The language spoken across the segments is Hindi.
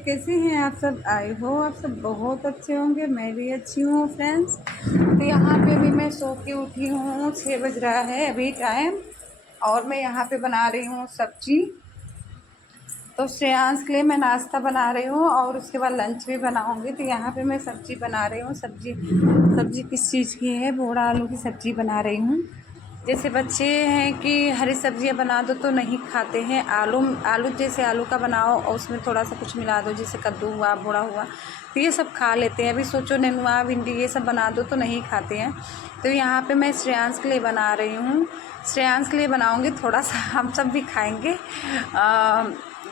कैसे हैं आप सब। आई हो आप सब बहुत अच्छे होंगे, मैं भी अच्छी हूँ फ्रेंड्स। तो यहाँ पे भी मैं सो के उठी हूँ, 6 बज रहा है अभी टाइम। और मैं यहाँ पे बना रही हूँ सब्जी। तो श्रेयांश के लिए मैं नाश्ता बना रही हूँ और उसके बाद लंच भी बनाऊँगी। तो यहाँ पे मैं सब्जी बना रही हूँ। सब्जी किस चीज़ की है, बोड़ा आलू की सब्जी बना रही हूँ। जैसे बच्चे हैं कि हरी सब्जियां बना दो तो नहीं खाते हैं। आलू जैसे आलू का बनाओ और उसमें थोड़ा सा कुछ मिला दो, जैसे कद्दू हुआ, बोड़ा हुआ, तो ये सब खा लेते हैं। अभी सोचो नेनुआ, भिंडी ये सब बना दो तो नहीं खाते हैं। तो यहाँ पे मैं श्रेयांश के लिए बना रही हूँ। श्रेयांश के लिए बनाऊँगी, थोड़ा सा हम सब भी खाएँगे।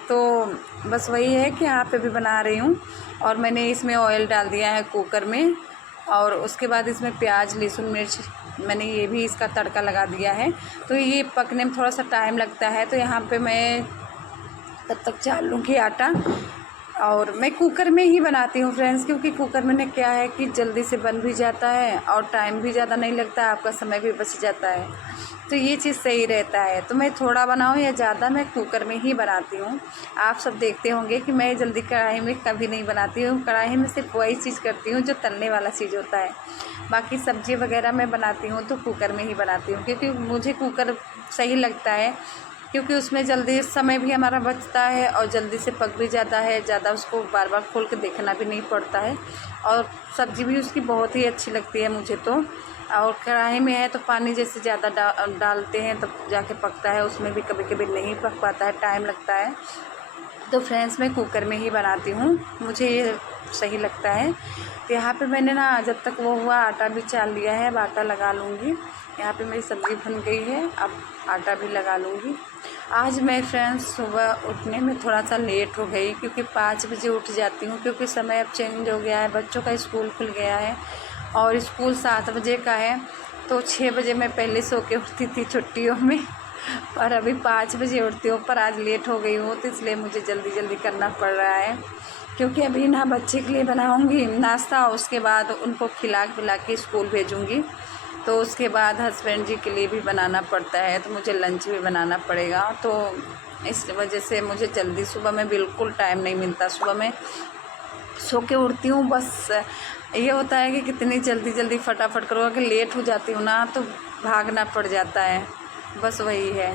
तो बस वही है कि यहाँ पे भी बना रही हूँ। और मैंने इसमें ऑयल डाल दिया है कुकर में, और उसके बाद इसमें प्याज, लहसुन, मिर्च मैंने ये भी इसका तड़का लगा दिया है। तो ये पकने में थोड़ा सा टाइम लगता है। तो यहाँ पे मैं तब तक चाल लूँगी आटा। और मैं कुकर में ही बनाती हूँ फ्रेंड्स, क्योंकि कुकर में न क्या है कि जल्दी से बन भी जाता है और टाइम भी ज़्यादा नहीं लगता है, आपका समय भी बच जाता है। तो ये चीज़ सही रहता है। तो मैं थोड़ा बनाऊँ या ज़्यादा, मैं कुकर में ही बनाती हूँ। आप सब देखते होंगे कि मैं जल्दी कढ़ाई में कभी नहीं बनाती हूँ। कढ़ाई में सिर्फ वही चीज़ करती हूँ जो तलने वाला चीज़ होता है। बाकी सब्ज़ी वगैरह मैं बनाती हूँ तो कुकर में ही बनाती हूँ, क्योंकि मुझे कुकर सही लगता है। क्योंकि उसमें जल्दी समय भी हमारा बचता है और जल्दी से पक भी जाता है, ज़्यादा उसको बार बार खोल के देखना भी नहीं पड़ता है। और सब्ज़ी भी उसकी बहुत ही अच्छी लगती है मुझे तो। और कढ़ाई में है तो पानी जैसे ज़्यादा डालते हैं तब जाके पकता है, उसमें भी कभी कभी नहीं पक पाता है, टाइम लगता है। तो फ्रेंड्स मैं कुकर में ही बनाती हूँ, मुझे ये सही लगता है। तो यहाँ पे मैंने ना जब तक वो हुआ आटा भी चाल लिया है, अब आटा लगा लूँगी। यहाँ पे मेरी सब्ज़ी बन गई है, अब आटा भी लगा लूँगी। आज मैं फ्रेंड्स सुबह उठने में थोड़ा सा लेट हो गई, क्योंकि 5 बजे उठ जाती हूँ, क्योंकि समय अब चेंज हो गया है, बच्चों का स्कूल खुल गया है और स्कूल 7 बजे का है। तो 6 बजे मैं पहले सो के उठती थी छुट्टियों में, और अभी 5 बजे उठती हूँ। पर आज लेट हो गई हूँ तो इसलिए मुझे जल्दी जल्दी करना पड़ रहा है, क्योंकि अभी ना बच्चे के लिए बनाऊँगी नाश्ता, उसके बाद उनको खिला पिला के स्कूल भेजूँगी। तो उसके बाद हस्बैंड जी के लिए भी बनाना पड़ता है, तो मुझे लंच भी बनाना पड़ेगा। तो इस वजह से मुझे जल्दी सुबह में बिल्कुल टाइम नहीं मिलता। सुबह में सो के उठती हूँ, बस ये होता है कि कितनी जल्दी जल्दी फटाफट करो, अगर लेट हो जाती हूँ ना तो भागना पड़ जाता है, बस वही है।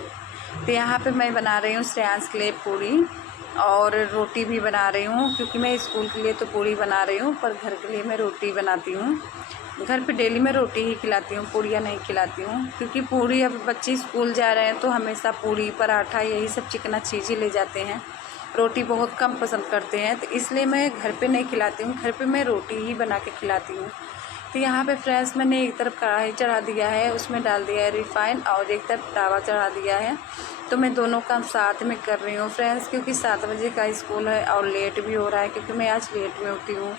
तो यहाँ पे मैं बना रही हूँ श्रेयांश के लिए पूड़ी, और रोटी भी बना रही हूँ, क्योंकि मैं स्कूल के लिए तो पूड़ी बना रही हूँ, पर घर के लिए मैं रोटी बनाती हूँ। घर पे डेली मैं रोटी ही खिलाती हूँ, पूड़ियाँ नहीं खिलाती हूँ, क्योंकि पूड़ी अब बच्चे स्कूल जा रहे हैं तो हमेशा पूड़ी पराठा यही सब चिकना चीज़ ही ले जाते हैं, रोटी बहुत कम पसंद करते हैं। तो इसलिए मैं घर पे नहीं खिलाती हूँ, घर पे मैं रोटी ही बना के खिलाती हूँ। तो यहाँ पे फ्रेंड्स मैंने एक तरफ कढ़ाई चढ़ा दिया है, उसमें डाल दिया है रिफ़ाइन, और एक तरफ तावा चढ़ा दिया है। तो मैं दोनों काम साथ में कर रही हूँ फ्रेंड्स, क्योंकि 7 बजे का स्कूल है और लेट भी हो रहा है, क्योंकि मैं आज लेट में उठी हूँ।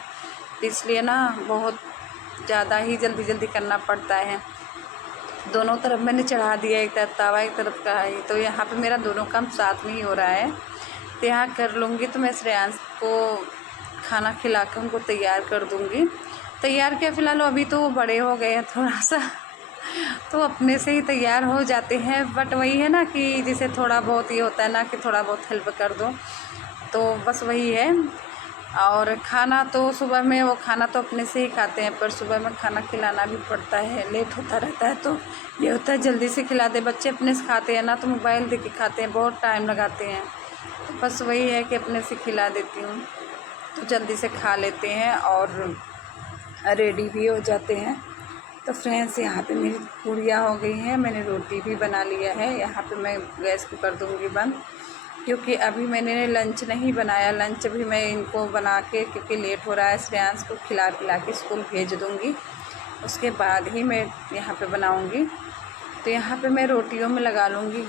तो इसलिए ना बहुत ज़्यादा ही जल्दी जल्दी करना पड़ता है। दोनों तरफ मैंने चढ़ा दिया, एक तरफ तावा एक तरफ कढ़ाई। तो यहाँ पे मेरा दोनों काम साथ में ही हो रहा है। तो यहाँ कर लूँगी तो मैं श्रेयांश को खाना खिला के उनको तैयार कर दूँगी। तैयार क्या, फ़िलहाल अभी तो वो बड़े हो गए हैं थोड़ा सा, तो अपने से ही तैयार हो जाते हैं। बट वही है ना कि जैसे थोड़ा बहुत ये होता है ना कि थोड़ा बहुत हेल्प कर दो, तो बस वही है। और खाना तो सुबह में वो खाना तो अपने से ही खाते हैं, पर सुबह में खाना खिलाना भी पड़ता है, लेट होता रहता है। तो ये होता है जल्दी से खिला दे। बच्चे अपने से खाते हैं ना तो मोबाइल देख के खाते हैं, बहुत टाइम लगाते हैं। तो बस वही है कि अपने से खिला देती हूँ तो जल्दी से खा लेते हैं और रेडी भी हो जाते हैं। तो फ्रेंड्स यहाँ पे मेरी पूड़ियाँ हो गई हैं, मैंने रोटी भी बना लिया है। यहाँ पे मैं गैस को कर दूँगी बंद, क्योंकि अभी मैंने लंच नहीं बनाया। लंच भी मैं इनको बना के, क्योंकि लेट हो रहा है, श्रेयांश को खिला पिला के स्कूल भेज दूँगी, उसके बाद ही मैं यहाँ पे बनाऊँगी। तो यहाँ पे मैं रोटियों में लगा लूँगी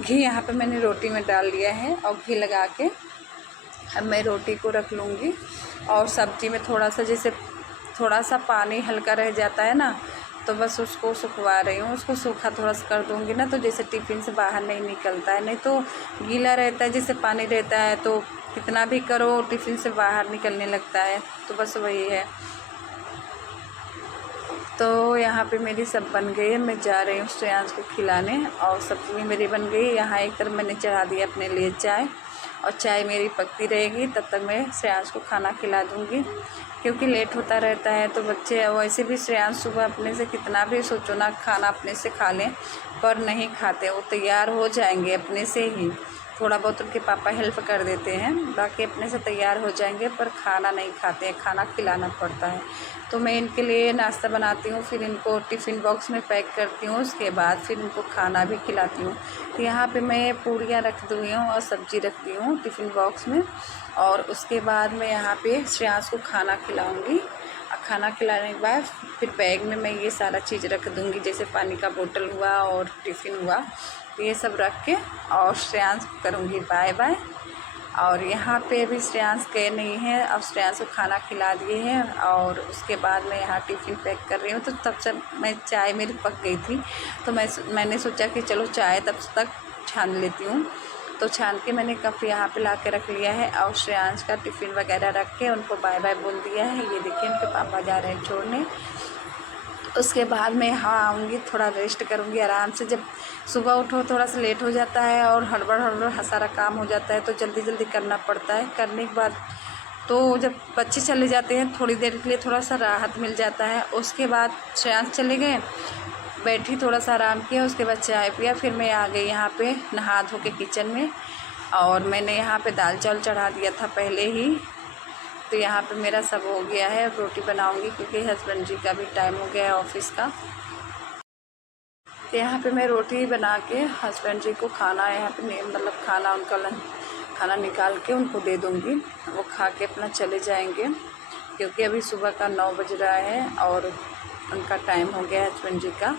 घी यहाँ पे मैंने रोटी में डाल लिया है, और घी लगा के अब मैं रोटी को रख लूँगी। और सब्ज़ी में थोड़ा सा जैसे थोड़ा सा पानी हल्का रह जाता है ना, तो बस उसको सुखवा रही हूँ। उसको सूखा थोड़ा सा कर दूँगी ना, तो जैसे टिफ़िन से बाहर नहीं निकलता है। नहीं तो गीला रहता है, जैसे पानी रहता है तो कितना भी करो टिफ़िन से बाहर निकलने लगता है। तो बस वही है। तो यहाँ पे मेरी सब बन गई है, मैं जा रही हूँ श्रेयांश को खिलाने। और सब्ज़ी मेरी बन गई। यहाँ एक तरफ मैंने चढ़ा दिया अपने लिए चाय, और चाय मेरी पकती रहेगी। तब तक मैं श्रेयांश को खाना खिला दूँगी, क्योंकि लेट होता रहता है। तो बच्चे वैसे भी श्रेयांश सुबह अपने से कितना भी सोचो ना खाना अपने से खा लें, पर नहीं खाते। वो तैयार हो जाएंगे अपने से ही, थोड़ा बहुत उनके पापा हेल्प कर देते हैं, बाकी अपने से तैयार हो जाएंगे, पर खाना नहीं खाते हैं, खाना खिलाना पड़ता है। तो मैं इनके लिए नाश्ता बनाती हूँ, फिर इनको टिफ़िन बॉक्स में पैक करती हूँ, उसके बाद फिर इनको खाना भी खिलाती हूँ। तो यहाँ पे मैं पूड़ियाँ रख दी हूँ और सब्ज़ी रख दी हूँ टिफ़िन बॉक्स में, और उसके बाद मैं यहाँ पे श्रेयांश को खाना खिलाऊँगी। और खाना खिलाने के बाद फिर बैग में मैं ये सारा चीज़ रख दूँगी, जैसे पानी का बोतल हुआ और टिफ़िन हुआ, तो ये सब रख के और श्रेयांश को करूँगी बाय बाय। और यहाँ पे अभी श्रेयांश गए नहीं हैं, अब श्रेयांश को खाना खिला दिए हैं, और उसके बाद मैं यहाँ टिफ़िन पैक कर रही हूँ। तो तब से मैं चाय मेरी पक गई थी, तो मैंने सोचा कि चलो चाय तब तक छान लेती हूँ। तो छान के मैंने कप यहाँ पे ला के रख लिया है, और श्रेयांश का टिफ़िन वगैरह रख के उनको बाय बाय बोल दिया है। ये देखिए उनके पापा जा रहे हैं छोड़ने। उसके बाद मैं यहाँ आऊँगी, थोड़ा रेस्ट करूँगी आराम से। जब सुबह उठो थोड़ा सा लेट हो जाता है और हड़बड़ सारा काम हो जाता है, तो जल्दी जल्दी करना पड़ता है। करने के बाद तो जब बच्चे चले जाते हैं थोड़ी देर के लिए थोड़ा सा राहत मिल जाता है। उसके बाद श्रेयांश चले गए, बैठी थोड़ा सा आराम किया, उसके बाद चाय पिया, फिर मैं आ गई यहाँ पे नहा धो के किचन में। और मैंने यहाँ पे दाल चावल चढ़ा दिया था पहले ही, तो यहाँ पे मेरा सब हो गया है। रोटी बनाऊंगी क्योंकि हस्बैंड जी का भी टाइम हो गया है ऑफिस का। तो यहाँ पे मैं रोटी बना के हस्बैंड जी को खाना यहाँ पे मतलब खाना उनका खाना निकाल के उनको दे दूँगी, वो खा के अपना चले जाएंगे, क्योंकि अभी सुबह का 9 बज रहा है और उनका टाइम हो गया है हस्बैंड जी का।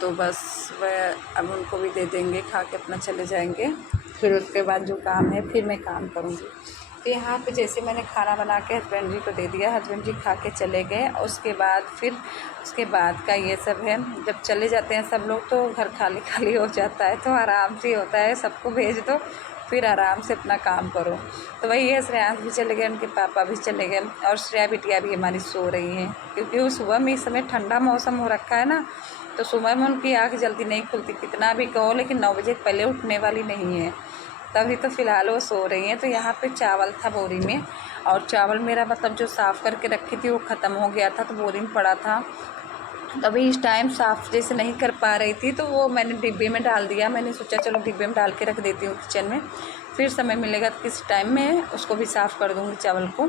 तो बस वह अब उनको भी दे देंगे, खा के अपना चले जाएंगे। फिर उसके बाद जो काम है फिर मैं काम करूँगी। तो यहाँ पे जैसे मैंने खाना बना के हस्बैंड जी को दे दिया, हस्बैंड जी खा के चले गए। उसके बाद फिर उसके बाद का ये सब है, जब चले जाते हैं सब लोग तो घर खाली खाली हो जाता है, तो आराम से होता है, सबको भेज दो फिर आराम से अपना काम करो। तो वही है, श्रेयांश भी चले गए, उनके पापा भी चले गए, और श्रेया बिटिया भी हमारी सो रही हैं, क्योंकि वो सुबह में इस समय ठंडा मौसम हो रखा है ना, तो सुबह में उनकी आँख जल्दी नहीं खुलती, कितना भी कहो, लेकिन 9 बजे पहले उठने वाली नहीं है। तभी तो फ़िलहाल वो सो रही हैं। तो यहाँ पे चावल था बोरी में, और चावल मेरा मतलब जो साफ़ करके रखी थी वो ख़त्म हो गया था, तो बोरी में पड़ा था। तभी इस टाइम साफ़ जैसे नहीं कर पा रही थी, तो वो मैंने डिब्बे में डाल दिया। मैंने सोचा चलो डिब्बे में डाल के रख देती हूँ किचन में, फिर समय मिलेगा तो किस टाइम में उसको भी साफ़ कर दूँगी चावल को।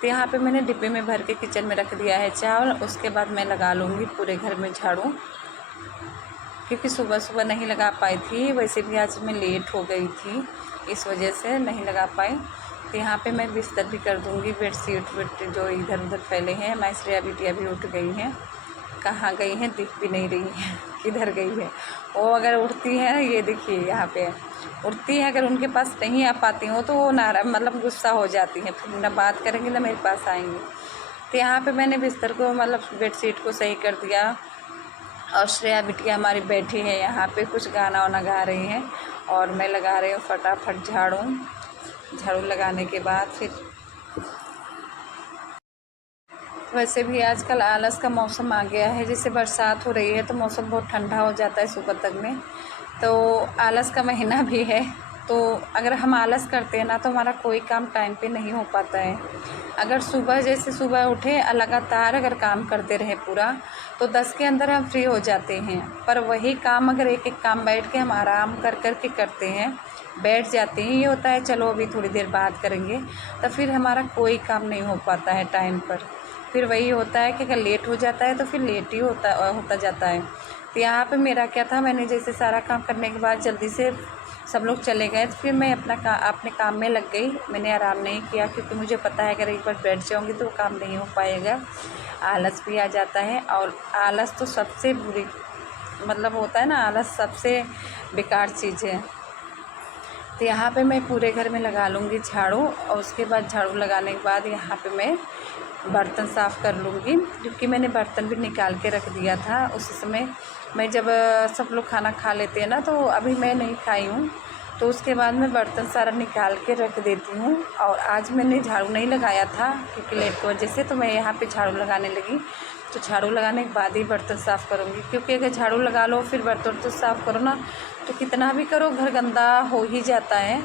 तो यहाँ पे मैंने डिब्बे में भर के किचन में रख दिया है चावल। उसके बाद मैं लगा लूँगी पूरे घर में झाड़ू, क्योंकि सुबह सुबह नहीं लगा पाई थी, वैसे भी आज मैं लेट हो गई थी, इस वजह से नहीं लगा पाई। तो यहाँ पे मैं बिस्तर भी कर दूँगी, बेडशीट जो इधर उधर फैले हैं। मैं श्रेया बिटिया भी उठ गई हैं, कहाँ गई हैं दिख भी नहीं रही हैं, किधर गई है वो। अगर उठती है, ये देखिए यहाँ पे उठती है, अगर उनके पास नहीं आ पाती हूँ तो वो मतलब गुस्सा हो जाती हैं, फिर ना बात करेंगी ना मेरे पास आएंगी। तो यहाँ पे मैंने बिस्तर को मतलब बेडशीट को सही कर दिया, और श्रेया बिटिया हमारी बैठी है यहाँ पे, कुछ गाना वाना गा रही हैं, और मैं लगा रही हूँ फटाफट झाड़ू। झाड़ू लगाने के बाद फिर वैसे भी आजकल आलस का मौसम आ गया है, जैसे बरसात हो रही है तो मौसम बहुत ठंडा हो जाता है सुबह तक में, तो आलस का महीना भी है। तो अगर हम आलस करते हैं ना तो हमारा कोई काम टाइम पे नहीं हो पाता है। अगर सुबह जैसे सुबह उठे लगातार अगर काम करते रहे पूरा, तो 10 के अंदर हम फ्री हो जाते हैं। पर वही काम अगर एक एक काम बैठ के हम आराम कर कर के करते हैं, बैठ जाते हैं, ये होता है चलो अभी थोड़ी देर बात करेंगे, तो फिर हमारा कोई काम नहीं हो पाता है टाइम पर। फिर वही होता है कि अगर लेट हो जाता है तो फिर लेट ही होता जाता है। तो यहाँ पे मेरा क्या था, मैंने जैसे सारा काम करने के बाद जल्दी से सब लोग चले गए, तो फिर मैं अपने काम में लग गई। मैंने आराम नहीं किया, क्योंकि मुझे पता है अगर एक बार बैठ जाऊँगी तो वो काम नहीं हो पाएगा, आलस भी आ जाता है। और आलस तो सबसे बुरी मतलब होता है ना, आलस सबसे बेकार चीज़ है। तो यहाँ पे मैं पूरे घर में लगा लूँगी झाड़ू, और उसके बाद झाड़ू लगाने के बाद यहाँ पे मैं बर्तन साफ़ कर लूँगी, क्योंकि मैंने बर्तन भी निकाल के रख दिया था उस समय। मैं जब सब लोग खाना खा लेते हैं ना, तो अभी मैं नहीं खाई हूँ, तो उसके बाद मैं बर्तन सारा निकाल के रख देती हूँ। और आज मैंने झाड़ू नहीं लगाया था क्योंकि लेट की वजह से, तो मैं यहाँ पे झाड़ू लगाने लगी। तो झाड़ू लगाने के बाद ही बर्तन साफ़ करूँगी, क्योंकि अगर झाड़ू लगा लो फिर बर्तन तो साफ़ करो ना, तो कितना भी करो घर गंदा हो ही जाता है।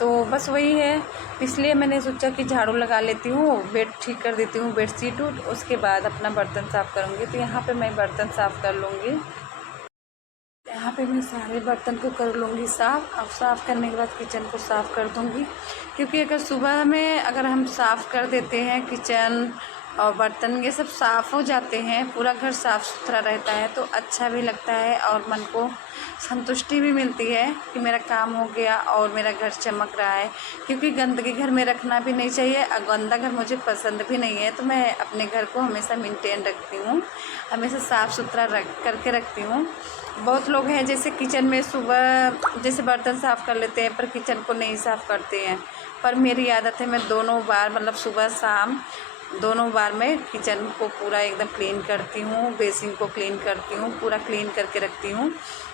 तो बस वही है, इसलिए मैंने सोचा कि झाड़ू लगा लेती हूँ, बेड ठीक कर देती हूँ, बेडशीट उसके बाद अपना बर्तन साफ़ करूँगी। तो यहाँ पे मैं बर्तन साफ़ कर लूँगी। यहाँ पे मैं सारे बर्तन को कर लूँगी साफ़। अब साफ़ करने के बाद किचन को साफ़ कर दूँगी, क्योंकि अगर सुबह में अगर हम साफ़ कर देते हैं किचन और बर्तन ये सब साफ़ हो जाते हैं, पूरा घर साफ़ सुथरा रहता है तो अच्छा भी लगता है और मन को संतुष्टि भी मिलती है कि मेरा काम हो गया और मेरा घर चमक रहा है। क्योंकि गंदगी घर में रखना भी नहीं चाहिए और गंदा घर मुझे पसंद भी नहीं है। तो मैं अपने घर को हमेशा मेंटेन रखती हूँ, हमेशा साफ़ सुथरा करके रखती हूँ। बहुत लोग हैं जैसे किचन में सुबह जैसे बर्तन साफ़ कर लेते हैं पर किचन को नहीं साफ़ करते हैं, पर मेरी आदत है मैं दोनों बार मतलब सुबह शाम दोनों बार मैं किचन को पूरा एकदम क्लीन करती हूँ, बेसिन को क्लीन करती हूँ, पूरा क्लीन करके रखती हूँ।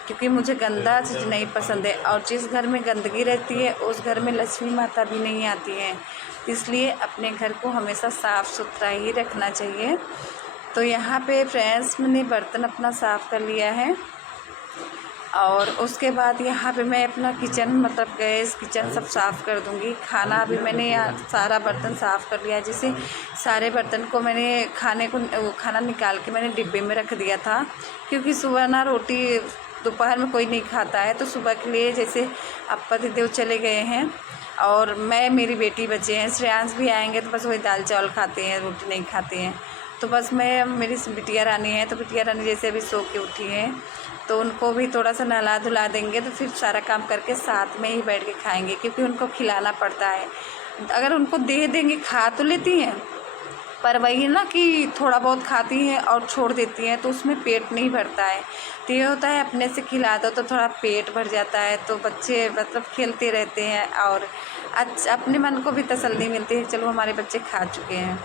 क्योंकि मुझे गंदा चीज़ नहीं पसंद है और जिस घर में गंदगी रहती है उस घर में लक्ष्मी माता भी नहीं आती हैं। इसलिए अपने घर को हमेशा साफ़ सुथरा ही रखना चाहिए। तो यहाँ पे फ्रेंड्स मैंने बर्तन अपना साफ़ कर लिया है और उसके बाद यहाँ पे मैं अपना किचन मतलब गैस किचन सब साफ़ कर दूँगी। खाना अभी मैंने यहाँ सारा बर्तन साफ़ कर लिया, जैसे सारे बर्तन को मैंने खाना निकाल के मैंने डिब्बे में रख दिया था, क्योंकि सुबह ना रोटी दोपहर में कोई नहीं खाता है। तो सुबह के लिए जैसे अब पतिदेव चले गए हैं और मैं मेरी बेटी बचे हैं, श्रेयांश भी आएंगे तो बस वही दाल चावल खाते हैं, रोटी नहीं खाते हैं। तो बस मैं मेरी बिटिया रानी है, तो बिटिया रानी जैसे अभी सो के उठी है तो उनको भी थोड़ा सा नहला धुला देंगे तो फिर सारा काम करके साथ में ही बैठ के खाएंगे, क्योंकि उनको खिलाना पड़ता है। अगर उनको दे देंगे खा तो लेती हैं, पर वही ना कि थोड़ा बहुत खाती हैं और छोड़ देती हैं तो उसमें पेट नहीं भरता है। तो ये होता है अपने से खिला दो तो थोड़ा पेट भर जाता है, तो बच्चे मतलब खेलते रहते हैं और अपने मन को भी तसल्ली मिलती है, चलो हमारे बच्चे खा चुके हैं।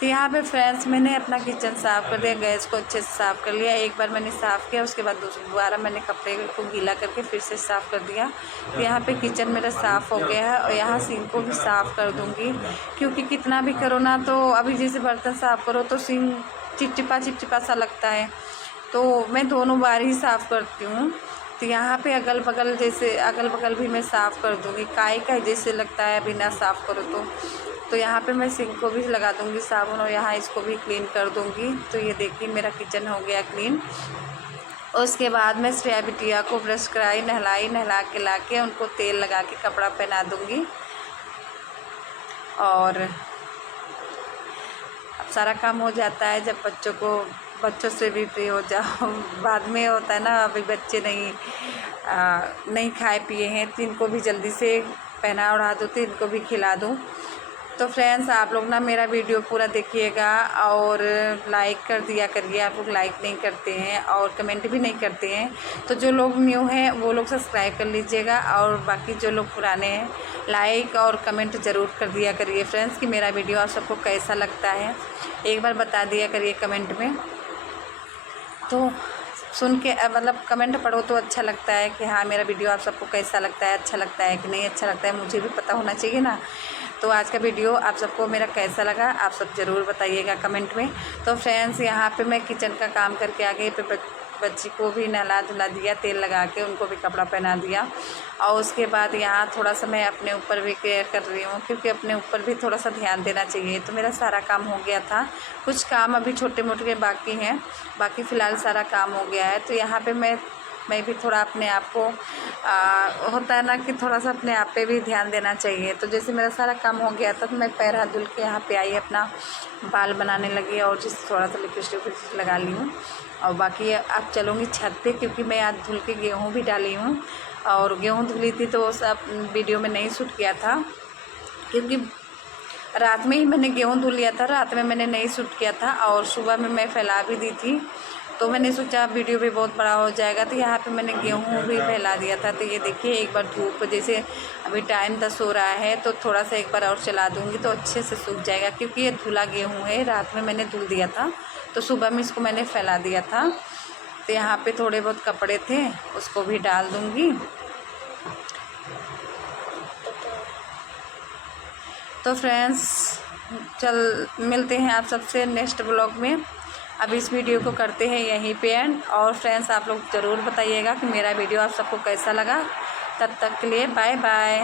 तो यहाँ पे फ्रेंड्स मैंने अपना किचन साफ़ कर दिया, गैस को अच्छे से साफ़ कर लिया। एक बार मैंने साफ़ किया, उसके बाद दोबारा मैंने कपड़े को गीला करके फिर से साफ़ कर दिया। तो यहाँ पे किचन मेरा साफ़ हो गया है और यहाँ सिंक को भी साफ़ कर दूँगी, क्योंकि कितना भी करो ना तो अभी जैसे बर्तन साफ़ करो तो सिंक चिपचिपा सा लगता है, तो मैं दोनों बार ही साफ़ करती हूँ। तो यहाँ पे अगल बगल भी मैं साफ़ कर दूँगी, काई जैसे लगता है बिना साफ़ करो तो यहाँ पे मैं सिंक को भी लगा दूँगी साबुन और यहाँ इसको भी क्लीन कर दूँगी। तो ये देखिए मेरा किचन हो गया क्लीन। उसके बाद मैं श्रेया बिटिया को ब्रश कराई, नहला के ला के उनको तेल लगा के कपड़ा पहना दूँगी और अब सारा काम हो जाता है। जब बच्चों से भी फ्री हो जाओ, बाद में होता है ना अभी बच्चे नहीं खाए पिए हैं तो इनको भी जल्दी से पहना उड़ा दो तो इनको भी खिला दूँ। तो फ्रेंड्स आप लोग ना मेरा वीडियो पूरा देखिएगा और लाइक कर दिया करिए, आप लोग लाइक नहीं करते हैं और कमेंट भी नहीं करते हैं। तो जो लोग न्यू हैं वो लोग सब्सक्राइब कर लीजिएगा और बाकी जो लोग पुराने हैं लाइक और कमेंट ज़रूर कर दिया करिए फ्रेंड्स कि मेरा वीडियो आप सबको कैसा लगता है, एक बार बता दिया करिए कमेंट में। तो सुन के मतलब कमेंट पढ़ो तो अच्छा लगता है कि हाँ मेरा वीडियो आप सबको कैसा लगता है, अच्छा लगता है कि नहीं अच्छा लगता है, मुझे भी पता होना चाहिए ना। तो आज का वीडियो आप सबको मेरा कैसा लगा आप सब ज़रूर बताइएगा कमेंट में। तो फ्रेंड्स यहाँ पे मैं किचन का काम करके आ गई, बच्ची को भी नहला धुला दिया, तेल लगा के उनको भी कपड़ा पहना दिया और उसके बाद यहाँ थोड़ा सा मैं अपने ऊपर भी केयर कर रही हूँ, क्योंकि अपने ऊपर भी थोड़ा सा ध्यान देना चाहिए। तो मेरा सारा काम हो गया था, कुछ काम अभी छोटे मोटे बाकी हैं, बाकी फ़िलहाल सारा काम हो गया है। तो यहाँ पे मैं भी थोड़ा अपने आप को होता है ना कि थोड़ा सा अपने आप पे भी ध्यान देना चाहिए। तो जैसे मेरा सारा काम हो गया था तो मैं पैर हाथ धुल के यहाँ पे आई, अपना बाल बनाने लगी और जिस थोड़ा सा लिपस्टिक लगा ली हूँ और बाकी अब चलूँगी छत पे, क्योंकि मैं आज धुल के गेहूँ भी डाली हूँ और गेहूँ धुली थी तो वो सब वीडियो में नहीं शूट किया था, क्योंकि रात में ही मैंने गेहूँ धुल लिया था, रात में मैंने नहीं शूट किया था और सुबह में मैं फैला भी दी थी। तो मैंने सोचा वीडियो भी बहुत बड़ा हो जाएगा तो यहाँ पे मैंने गेहूँ भी फैला दिया था। तो ये देखिए एक बार धूप जैसे अभी टाइम 10 हो रहा है तो थोड़ा सा एक बार और चला दूँगी तो अच्छे से सूख जाएगा, क्योंकि ये धुला गेहूँ है, रात में मैंने धुल दिया था तो सुबह में इसको मैंने फैला दिया था। तो यहाँ पे थोड़े बहुत कपड़े थे उसको भी डाल दूँगी। तो फ्रेंड्स चल मिलते हैं आप सबसे नेक्स्ट ब्लॉग में। अब इस वीडियो को करते हैं यहीं पे एंड। और फ्रेंड्स आप लोग ज़रूर बताइएगा कि मेरा वीडियो आप सबको कैसा लगा। तब तक के लिए बाय बाय।